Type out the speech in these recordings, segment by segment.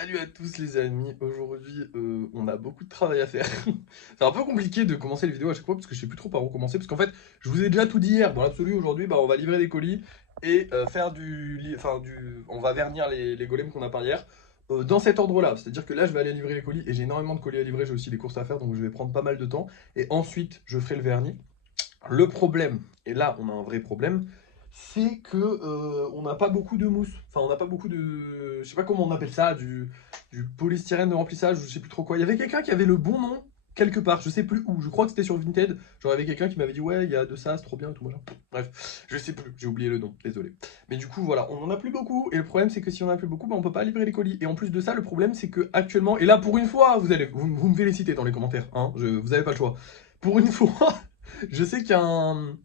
Salut à tous les amis, aujourd'hui on a beaucoup de travail à faire. C'est un peu compliqué de commencer les vidéos à chaque fois parce que je sais plus trop par où commencer. Parce qu'en fait, je vous ai déjà tout dit hier. Dans l'absolu, aujourd'hui, on va livrer des colis et faire on va vernir les golems qu'on a peint hier. Dans cet ordre-là, c'est-à-dire que là je vais aller livrer les colis et j'ai énormément de colis à livrer, j'ai aussi des courses à faire donc je vais prendre pas mal de temps. Et ensuite, je ferai le vernis. Le problème, et là on a un vrai problème, c'est que on n'a pas beaucoup de mousse. Enfin, on n'a pas beaucoup de. Je sais pas comment on appelle ça, du polystyrène de remplissage, ou je sais plus trop quoi. Il y avait quelqu'un qui avait le bon nom quelque part, je sais plus où. Je crois que c'était sur Vinted. Genre, il y avait quelqu'un qui m'avait dit, ouais, il y a de ça, c'est trop bien et tout. Machin. Bref, je sais plus, j'ai oublié le nom, désolé. Mais du coup, voilà, on en a plus beaucoup. Et le problème, c'est que si on en a plus beaucoup, on peut pas livrer les colis. Et en plus de ça, le problème, c'est que actuellement, et là pour une fois, vous me félicitez dans les commentaires, hein, vous avez pas le choix. Pour une fois. Je sais qu'il y a un.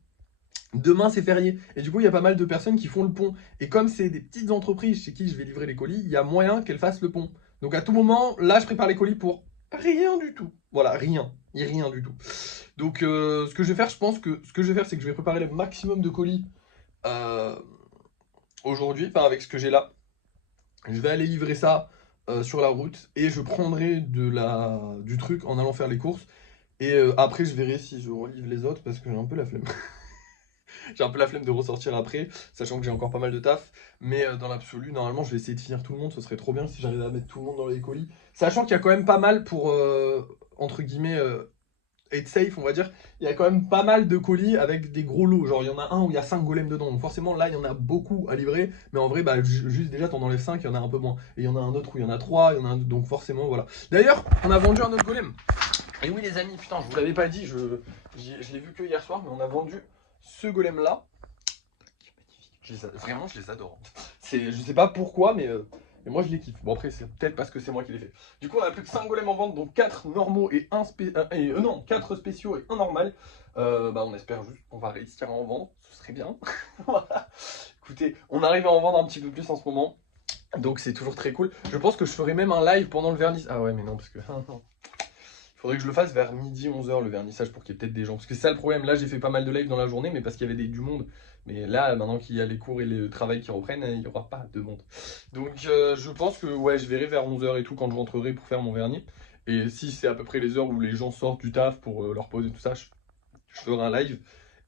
Demain, c'est férié. Et du coup, il y a pas mal de personnes qui font le pont. Et comme c'est des petites entreprises chez qui je vais livrer les colis, il y a moyen qu'elles fassent le pont. Donc à tout moment, là, je prépare les colis pour rien du tout. Voilà, rien. Et rien du tout. Donc ce que je vais faire, je pense que ce que je vais faire, c'est que je vais préparer le maximum de colis euh, aujourd'hui, enfin avec ce que j'ai là. Je vais aller livrer ça sur la route et je prendrai du truc en allant faire les courses. Et après, je verrai si je relivre les autres parce que j'ai un peu la flemme. J'ai un peu la flemme de ressortir après, sachant que j'ai encore pas mal de taf. Mais dans l'absolu, normalement, je vais essayer de finir tout le monde. Ce serait trop bien si j'arrivais à mettre tout le monde dans les colis. Sachant qu'il y a quand même pas mal pour, entre guillemets, être safe, on va dire. Il y a quand même pas mal de colis avec des gros lots. Genre, il y en a un où il y a 5 golems dedans. Donc forcément, là, il y en a beaucoup à livrer. Mais en vrai, bah, juste déjà, t'en enlèves 5, il y en a un peu moins. Et il y en a un autre où il y en a 3, il y en a un... Donc forcément, voilà. D'ailleurs, on a vendu un autre golem. Et oui, les amis, putain, je vous l'avais pas dit. Je l'ai vu que hier soir, mais on a vendu ce golem là. Vraiment, je les adore. Je sais pas pourquoi, mais moi je les kiffe. Bon, après, c'est peut-être parce que c'est moi qui les fais. Du coup, on a plus que 5 golems en vente, donc 4 normaux et non, 4 spéciaux et un normal. On espère juste qu'on va réussir à en vendre. Ce serait bien. Voilà. Écoutez, on arrive à en vendre un petit peu plus en ce moment. Donc c'est toujours très cool. Je pense que je ferai même un live pendant le vernis. Ah ouais, mais non, parce que. Faudrait que je le fasse vers midi 11h le vernissage pour qu'il y ait peut-être des gens. Parce que c'est ça le problème. Là, j'ai fait pas mal de live dans la journée, mais parce qu'il y avait du monde. Mais là, maintenant qu'il y a les cours et le travail qui reprennent, il n'y aura pas de monde. Donc, je pense que ouais, je verrai vers 11h et tout quand je rentrerai pour faire mon vernis. Et si c'est à peu près les heures où les gens sortent du taf pour leur pause et tout ça, je ferai un live.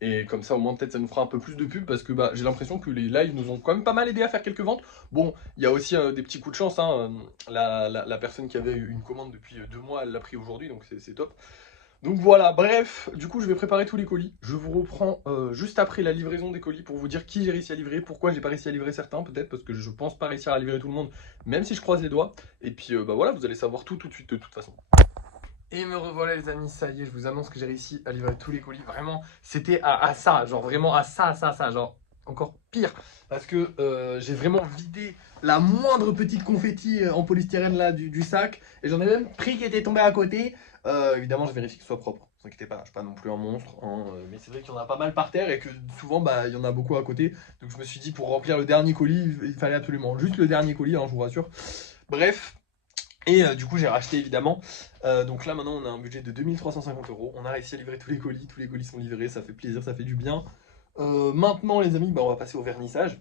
Et comme ça, au moins, peut-être, ça nous fera un peu plus de pub parce que bah, j'ai l'impression que les lives nous ont quand même pas mal aidé à faire quelques ventes. Bon, il y a aussi des petits coups de chance. Hein. La personne qui avait une commande depuis 2 mois, elle l'a pris aujourd'hui, donc c'est top. Donc voilà, bref, du coup, je vais préparer tous les colis. Je vous reprends juste après la livraison des colis pour vous dire qui j'ai réussi à livrer, pourquoi j'ai pas réussi à livrer certains, peut-être parce que je pense pas réussir à livrer tout le monde, même si je croise les doigts. Et puis bah voilà, vous allez savoir tout de suite de toute façon. Et me revoilà les amis, ça y est, je vous annonce que j'ai réussi à livrer tous les colis. Vraiment, c'était à ça, genre vraiment à ça, genre encore pire. Parce que j'ai vraiment vidé la moindre petite confetti en polystyrène là du sac. Et j'en ai même pris qui était tombé à côté. Évidemment, je vérifie que ce soit propre. Ne vous inquiétez pas, je suis pas non plus un monstre. Hein, mais c'est vrai qu'il y en a pas mal par terre et que souvent, bah, il y en a beaucoup à côté. Donc je me suis dit, pour remplir le dernier colis, il fallait absolument juste le dernier colis, hein, je vous rassure. Bref. Et du coup, j'ai racheté évidemment. Donc là, maintenant, on a un budget de 2350 €. On a réussi à livrer tous les colis. Tous les colis sont livrés. Ça fait plaisir, ça fait du bien. Maintenant, les amis, bah, on va passer au vernissage.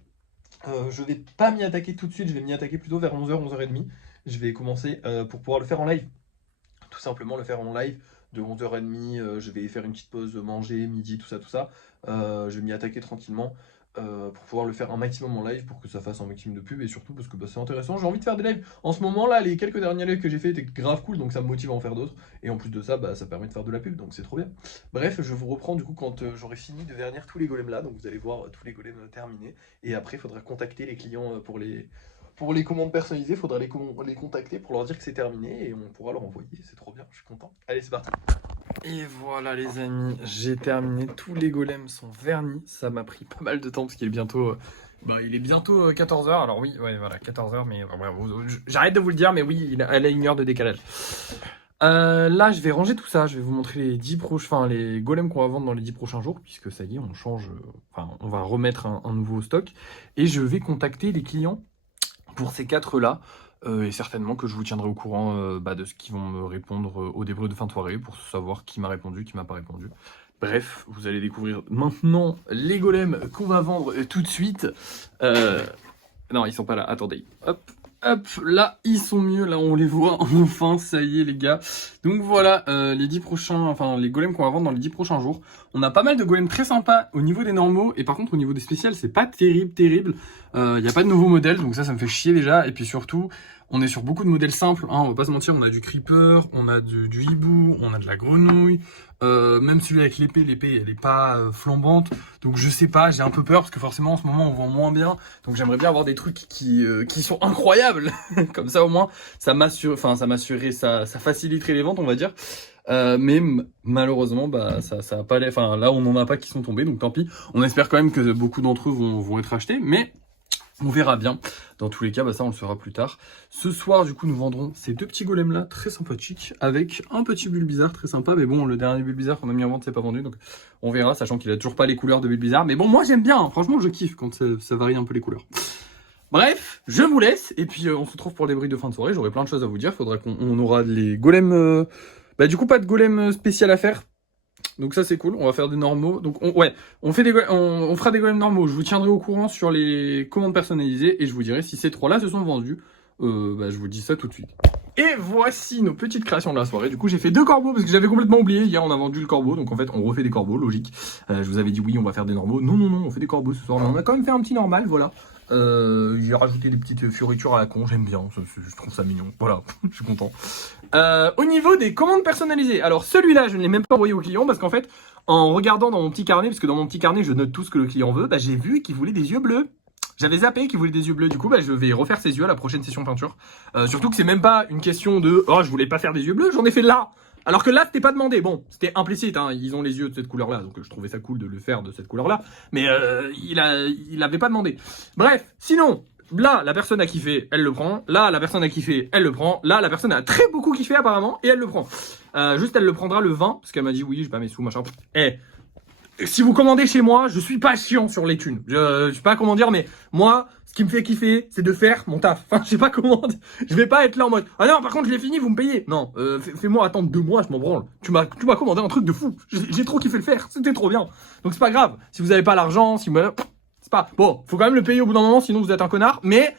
Je vais pas m'y attaquer tout de suite. Je vais m'y attaquer plutôt vers 11h, 11h30. Je vais commencer pour pouvoir le faire en live. Tout simplement le faire en live de 11h30. Je vais faire une petite pause, manger, midi, tout ça, tout ça. Je vais m'y attaquer tranquillement pour pouvoir le faire un maximum en live pour que ça fasse un maximum de pub et surtout parce que bah, c'est intéressant. J'ai envie de faire des lives. En ce moment là, les quelques derniers lives que j'ai fait étaient grave cool donc ça me motive à en faire d'autres. Et en plus de ça, bah, ça permet de faire de la pub donc c'est trop bien. Bref, je vous reprends du coup quand j'aurai fini de vernir tous les golems là. Donc vous allez voir tous les golems terminés. Et après, il faudra contacter les clients pour les commandes personnalisées, il faudra les contacter pour leur dire que c'est terminé et on pourra leur envoyer. C'est trop bien, je suis content. Allez, c'est parti. Et voilà les amis, j'ai terminé, tous les golems sont vernis, ça m'a pris pas mal de temps parce qu'il est bientôt, il est bientôt 14h, alors oui, ouais, voilà, 14h, mais j'arrête de vous le dire, mais oui, elle a 1 heure de décalage. Là, je vais ranger tout ça, je vais vous montrer les golems qu'on va vendre dans les 10 prochains jours, puisque ça y est, on change, on va remettre un nouveau stock, et je vais contacter les clients pour ces 4-là. Et certainement que je vous tiendrai au courant de ce qu'ils vont me répondre au débrief de fin de soirée pour savoir qui m'a répondu, qui m'a pas répondu. Bref, vous allez découvrir maintenant les golems qu'on va vendre tout de suite. Non, ils sont pas là. Attendez. Hop. Hop, là, ils sont mieux, là, on les voit enfin, ça y est, les gars. Donc voilà, les 10 prochains, enfin, les golems qu'on va vendre dans les 10 prochains jours. On a pas mal de golems très sympas au niveau des normaux, et par contre, au niveau des spéciales, c'est pas terrible. Il n'y a pas de nouveaux modèles, donc ça me fait chier déjà. Et puis surtout, on est sur beaucoup de modèles simples, hein, on va pas se mentir, on a du creeper, on a du hibou, on a de la grenouille. Même celui avec l'épée, elle est pas flambante. Donc je sais pas, j'ai un peu peur parce que forcément en ce moment on vend moins bien. Donc j'aimerais bien avoir des trucs qui sont incroyables. Comme ça au moins ça m'assurerait, ça faciliterait les ventes on va dire. Mais malheureusement bah ça a pas l'air. Enfin là on n'en a pas qui sont tombés, donc tant pis. On espère quand même que beaucoup d'entre eux vont être achetés, mais on verra bien. Dans tous les cas, bah ça on le saura plus tard. Ce soir, du coup, nous vendrons ces deux petits golems là, très sympathiques, avec un petit Bulbizarre très sympa. Mais bon, le dernier Bulbizarre qu'on a mis en vente, c'est pas vendu, donc on verra, sachant qu'il a toujours pas les couleurs de Bulbizarre. Mais bon, moi j'aime bien, hein. Franchement, je kiffe quand ça varie un peu les couleurs. Bref, je vous laisse, et puis on se retrouve pour les bruits de fin de soirée. J'aurai plein de choses à vous dire. Faudra qu'on aura les golems. Bah du coup, pas de golem spécial à faire. Donc ça c'est cool, on va faire des normaux. Donc on fera des golems normaux. Je vous tiendrai au courant sur les commandes personnalisées et je vous dirai si ces trois là se sont vendus. Je vous dis ça tout de suite. Et voici nos petites créations de la soirée. Du coup j'ai fait 2 corbeaux parce que j'avais complètement oublié. Hier on a vendu le corbeau, donc en fait on refait des corbeaux, logique. Je vous avais dit oui on va faire des normaux. Non, on fait des corbeaux ce soir. Mais on a quand même fait un petit normal, voilà. J'ai rajouté des petites fioritures à la con, j'aime bien, je trouve ça mignon, voilà, je suis content. Au niveau des commandes personnalisées, alors celui-là je ne l'ai même pas envoyé au client parce qu'en fait, en regardant dans mon petit carnet, parce que dans mon petit carnet je note tout ce que le client veut, bah, j'ai vu qu'il voulait des yeux bleus. J'avais zappé qu'il voulait des yeux bleus, du coup bah, je vais refaire ses yeux à la prochaine session peinture. Surtout que c'est même pas une question de « Oh je voulais pas faire des yeux bleus, j'en ai fait là !» Alors que là, c'était pas demandé. Bon, c'était implicite, hein. Ils ont les yeux de cette couleur-là, donc je trouvais ça cool de le faire de cette couleur-là. Mais il avait pas demandé. Bref, sinon, là, la personne a kiffé, elle le prend. Là, la personne a kiffé, elle le prend. Là, la personne a très beaucoup kiffé apparemment, et elle le prend. Juste, elle le prendra le 20, parce qu'elle m'a dit oui, j'ai pas mes sous, machin. Si vous commandez chez moi, je suis pas chiant sur les thunes. Je sais pas comment dire, mais moi, ce qui me fait kiffer, c'est de faire mon taf. Enfin, je sais pas comment. Je vais pas être là en mode ah non, par contre, je l'ai fini, vous me payez. Non, fais-moi attendre 2 mois, je m'en branle. Tu m'as commandé un truc de fou. J'ai trop kiffé le faire, c'était trop bien. Donc c'est pas grave. Si vous avez pas l'argent, si c'est pas bon, faut quand même le payer au bout d'un moment, sinon vous êtes un connard. Mais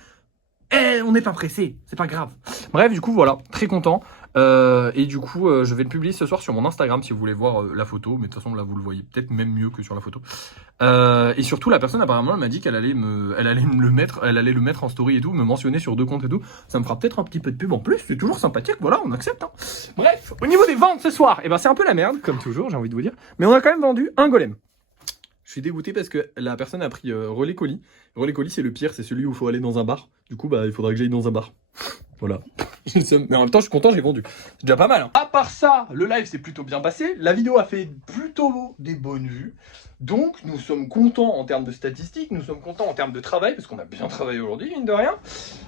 on n'est pas pressé, c'est pas grave. Bref, du coup, voilà, très content. Et du coup, je vais le publier ce soir sur mon Instagram si vous voulez voir la photo. Mais de toute façon, là, vous le voyez peut-être même mieux que sur la photo. Et surtout, la personne, apparemment, elle m'a dit qu'elle allait le mettre en story et tout, me mentionner sur 2 comptes et tout. Ça me fera peut-être un petit peu de pub en plus. C'est toujours sympathique, voilà, on accepte. Hein. Bref, au niveau des ventes ce soir, et ben c'est un peu la merde, comme toujours, j'ai envie de vous dire. Mais on a quand même vendu un golem. Je suis dégoûté parce que la personne a pris relais colis. Relais colis, c'est le pire, c'est celui où il faut aller dans un bar. Du coup, bah, il faudra que j'aille dans un bar. Voilà. Mais en même temps, je suis content, je l'ai vendu. C'est déjà pas mal. Hein. À part ça, le live s'est plutôt bien passé. La vidéo a fait plutôt des bonnes vues. Donc, nous sommes contents en termes de statistiques. Nous sommes contents en termes de travail, parce qu'on a bien travaillé aujourd'hui, mine de rien.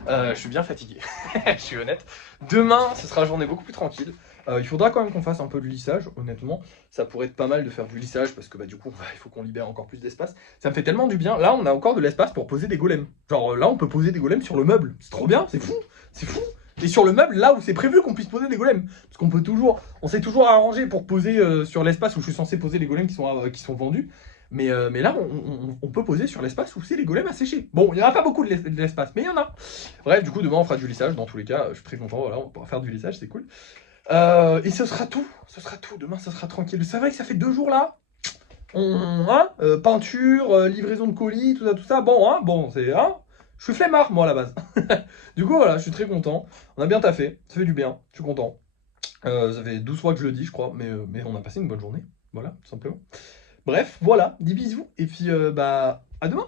Je suis bien fatigué. Je suis honnête. Demain, ce sera une journée beaucoup plus tranquille. Il faudra quand même qu'on fasse un peu de lissage, honnêtement. Ça pourrait être pas mal de faire du lissage parce que bah, du coup, il faut qu'on libère encore plus d'espace. Ça me fait tellement du bien. Là, on a encore de l'espace pour poser des golems. Genre là, on peut poser des golems sur le meuble. C'est trop bien, c'est fou, c'est fou. Et sur le meuble, là où c'est prévu qu'on puisse poser des golems. Parce qu'on peut toujours, on s'est toujours arrangé pour poser sur l'espace où je suis censé poser les golems qui sont vendus. Mais là, on peut poser sur l'espace où c'est les golems à sécher. Bon, il n'y en a pas beaucoup de l'espace, mais il y en a. Bref, du coup, demain, on fera du lissage. Dans tous les cas, je suis très content. Voilà, on pourra faire du lissage, c'est cool. Et ce sera tout. Demain, ce sera tranquille. C'est vrai que ça fait 2 jours là. Peinture, livraison de colis, tout ça. Bon, c'est. Je suis flemmard, moi, à la base. Du coup, voilà, je suis très content. On a bien taffé. Ça fait du bien. Je suis content. Ça fait 12 fois que je le dis, je crois. Mais on a passé une bonne journée. Voilà, tout simplement. Bref, voilà. 10 bisous. Et puis, à demain.